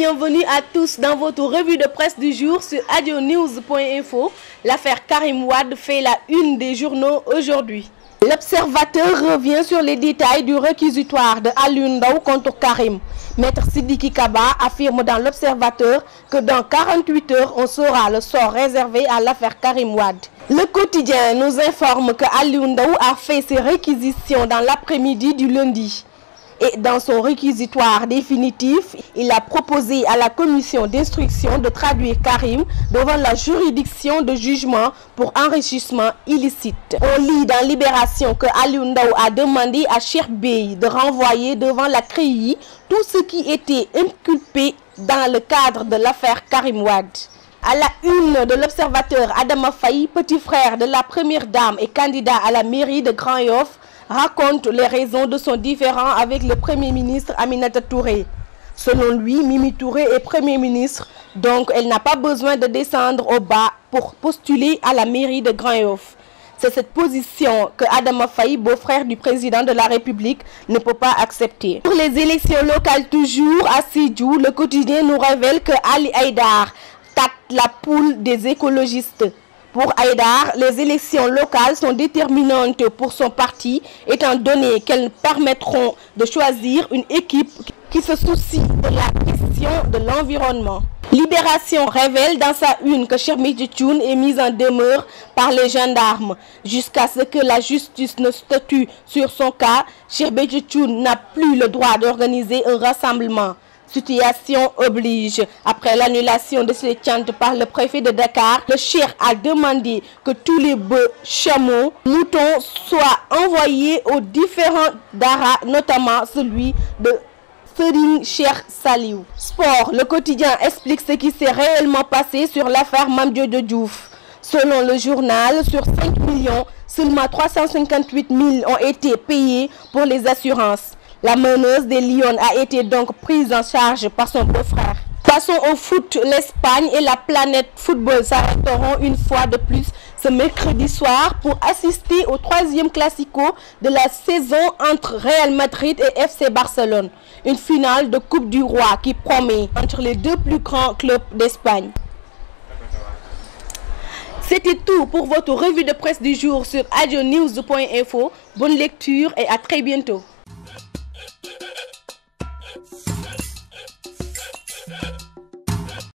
bienvenue à tous dans votre revue de presse du jour sur adionews.info. L'affaire Karim Wade fait la une des journaux aujourd'hui. L'Observateur revient sur les détails du réquisitoire de Alioune Ndao contre Karim. Maître Sidiki Kaba affirme dans l'Observateur que dans 48 heures, on saura le sort réservé à l'affaire Karim Wade. Le quotidien nous informe que Alioune Ndao a fait ses réquisitions dans l'après-midi du lundi. Et dans son réquisitoire définitif, il a proposé à la commission d'instruction de traduire Karim devant la juridiction de jugement pour enrichissement illicite. On lit dans Libération que Alioune Ndao a demandé à Cheikh Bey de renvoyer devant la CREI tout ce qui était inculpé dans le cadre de l'affaire Karim Wade. À la une de l'Observateur, Adama Faye, petit frère de la première dame et candidat à la mairie de Grand Yoff, raconte les raisons de son différend avec le Premier ministre Aminata Touré. Selon lui, Mimi Touré est Premier ministre, donc elle n'a pas besoin de descendre au bas pour postuler à la mairie de Grand Yoff. C'est cette position que Adama Faye, beau-frère du président de la République, ne peut pas accepter. Pour les élections locales toujours à Sédhiou, le quotidien nous révèle que Ali Haïdar tâte la poule des écologistes. Pour Haïdar, les élections locales sont déterminantes pour son parti, étant donné qu'elles permettront de choisir une équipe qui se soucie de la question de l'environnement. Libération révèle dans sa une que Cheikh Béthio Thioune est mis en demeure par les gendarmes. Jusqu'à ce que la justice ne statue sur son cas, Cheikh Béthio Thioune n'a plus le droit d'organiser un rassemblement. Situation oblige. Après l'annulation de ces tentes par le préfet de Dakar, le cheikh a demandé que tous les bœufs, chameaux, moutons soient envoyés aux différents daras, notamment celui de Serigne Cheikh Saliou. Sport, le quotidien explique ce qui s'est réellement passé sur l'affaire Mame Diodio Diouf. Selon le journal, sur 5 millions, seulement 358 000 ont été payés pour les assurances. La meneuse des Lions a été donc prise en charge par son beau-frère. Passons au foot. L'Espagne et la planète football s'arrêteront une fois de plus ce mercredi soir pour assister au 3e classico de la saison entre Real Madrid et FC Barcelone. Une finale de Coupe du Roi qui promet entre les deux plus grands clubs d'Espagne. C'était tout pour votre revue de presse du jour sur adionews.info. Bonne lecture et à très bientôt.